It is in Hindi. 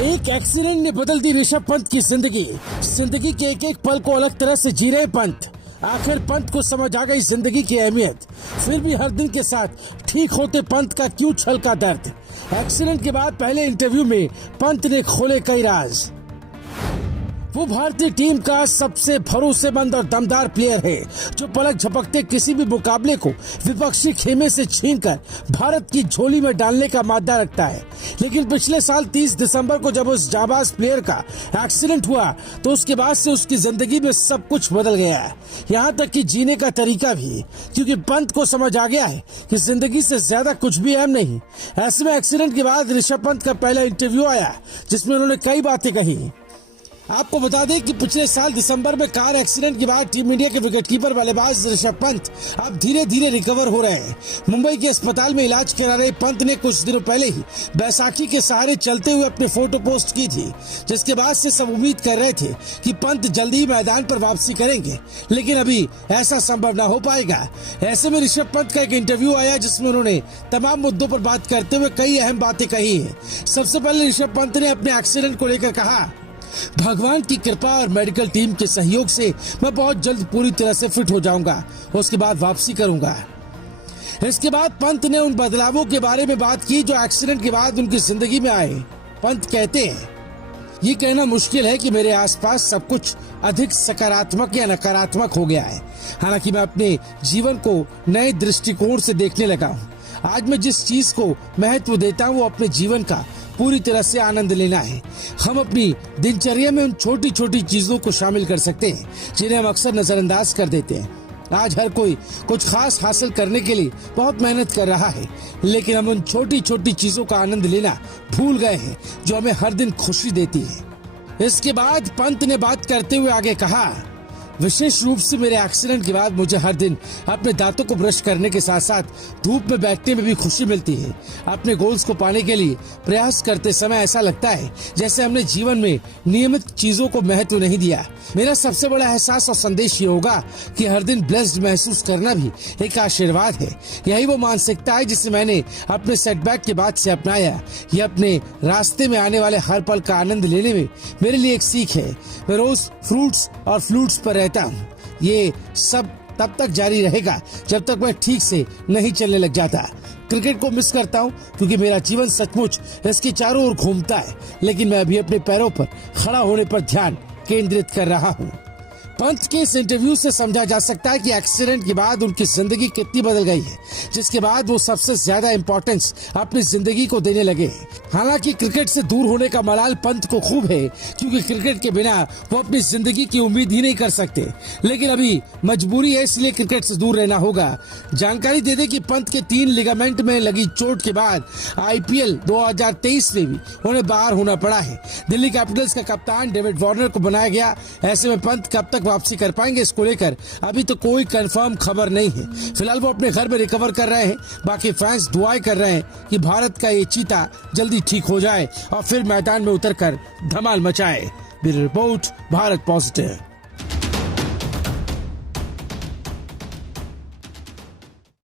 एक एक्सीडेंट ने बदल दी ऋषभ पंत की जिंदगी के एक एक पल को अलग तरह से जी रहे पंत। आखिर पंत को समझ आ गई जिंदगी की अहमियत, फिर भी हर दिन के साथ ठीक होते पंत का क्यों छलका दर्द। एक्सीडेंट के बाद पहले इंटरव्यू में पंत ने खोले कई राज। वो भारतीय टीम का सबसे भरोसेमंद और दमदार प्लेयर है, जो पलक झपकते किसी भी मुकाबले को विपक्षी खेमे से छीनकर भारत की झोली में डालने का मादा रखता है। लेकिन पिछले साल 30 दिसंबर को जब उस जाबाज प्लेयर का एक्सीडेंट हुआ तो उसके बाद से उसकी जिंदगी में सब कुछ बदल गया है, यहाँ तक कि जीने का तरीका भी, क्योंकि पंत को समझ आ गया है कि जिंदगी से ज्यादा कुछ भी अहम नहीं। ऐसे में एक्सीडेंट के बाद ऋषभ पंत का पहला इंटरव्यू आया जिसमें उन्होंने कई बातें कही। आपको बता दें कि पिछले साल दिसंबर में कार एक्सीडेंट के बाद टीम इंडिया के विकेटकीपर बल्लेबाज ऋषभ पंत अब धीरे धीरे रिकवर हो रहे हैं। मुंबई के अस्पताल में इलाज करा रहे पंत ने कुछ दिनों पहले ही बैसाखी के सहारे चलते हुए अपने फोटो पोस्ट की थी, जिसके बाद से सब उम्मीद कर रहे थे कि पंत जल्दी ही मैदान पर वापसी करेंगे, लेकिन अभी ऐसा संभव न हो पाएगा। ऐसे में ऋषभ पंत का एक इंटरव्यू आया जिसमें उन्होंने तमाम मुद्दों पर बात करते हुए कई अहम बातें कही है। सबसे पहले ऋषभ पंत ने अपने एक्सीडेंट को लेकर कहा, भगवान की कृपा और मेडिकल टीम के सहयोग से मैं बहुत जल्द पूरी तरह से फिट हो जाऊंगा, उसके बाद वापसी करूंगा। इसके बाद पंत ने उन बदलावों के बारे में बात की जो एक्सीडेंट के बाद उनकी जिंदगी में आए। पंत कहते हैं, ये कहना मुश्किल है कि मेरे आसपास सब कुछ अधिक सकारात्मक या नकारात्मक हो गया है। हालांकि मैं अपने जीवन को नए दृष्टिकोण से देखने लगा हूँ। आज मैं जिस चीज को महत्व देता हूँ वो अपने जीवन का पूरी तरह से आनंद लेना है। हम अपनी दिनचर्या में उन छोटी छोटी चीजों को शामिल कर सकते हैं जिन्हें हम अक्सर नजरअंदाज कर देते हैं। आज हर कोई कुछ खास हासिल करने के लिए बहुत मेहनत कर रहा है, लेकिन हम उन छोटी छोटी चीजों का आनंद लेना भूल गए हैं जो हमें हर दिन खुशी देती है। इसके बाद पंत ने बात करते हुए आगे कहा, विशेष रूप से मेरे एक्सीडेंट के बाद मुझे हर दिन अपने दांतों को ब्रश करने के साथ साथ धूप में बैठने में भी खुशी मिलती है। अपने गोल्स को पाने के लिए प्रयास करते समय ऐसा लगता है जैसे हमने जीवन में नियमित चीजों को महत्व नहीं दिया। मेरा सबसे बड़ा एहसास और संदेश ये होगा कि हर दिन ब्लेस्ड महसूस करना भी एक आशीर्वाद है। यही वो मानसिकता है जिसे मैंने अपने सेटबैक के बाद से अपनाया। ये अपने रास्ते में आने वाले हर पल का आनंद लेने में मेरे लिए एक सीख है। मैं रोज फ्रूट्स और फ्लूट्स पर रहता हूँ। ये सब तब तक जारी रहेगा जब तक मैं ठीक से नहीं चलने लग जाता। क्रिकेट को मिस करता हूँ क्योंकि मेरा जीवन सचमुच इसके चारों ओर घूमता है, लेकिन मैं अभी अपने पैरों पर खड़ा होने पर ध्यान केंद्रित कर रहा हूँ। पंत के इस इंटरव्यू से समझा जा सकता है कि एक्सीडेंट के बाद उनकी जिंदगी कितनी बदल गई है, जिसके बाद वो सबसे ज्यादा इम्पोर्टेंस अपनी जिंदगी को देने लगे हैं। हालांकि क्रिकेट से दूर होने का मलाल पंत को खूब है, क्योंकि क्रिकेट के बिना वो अपनी जिंदगी की उम्मीद ही नहीं कर सकते, लेकिन अभी मजबूरी है, इसलिए क्रिकेट से दूर रहना होगा। जानकारी दे दे कि पंत के 3 लिगामेंट में लगी चोट के बाद IPL 2023 में भी उन्हें बाहर होना पड़ा है। दिल्ली कैपिटल्स का कप्तान डेविड वार्नर को बनाया गया। ऐसे में पंत कब तक वापसी कर पाएंगे, इसको लेकर अभी तो कोई कंफर्म खबर नहीं है। फिलहाल वो अपने घर में रिकवर कर रहे हैं। बाकी फैंस दुआएं कर रहे हैं कि भारत का ये चीता जल्दी ठीक हो जाए और फिर मैदान में उतरकर धमाल मचाए। Bureau report, Bharat positive.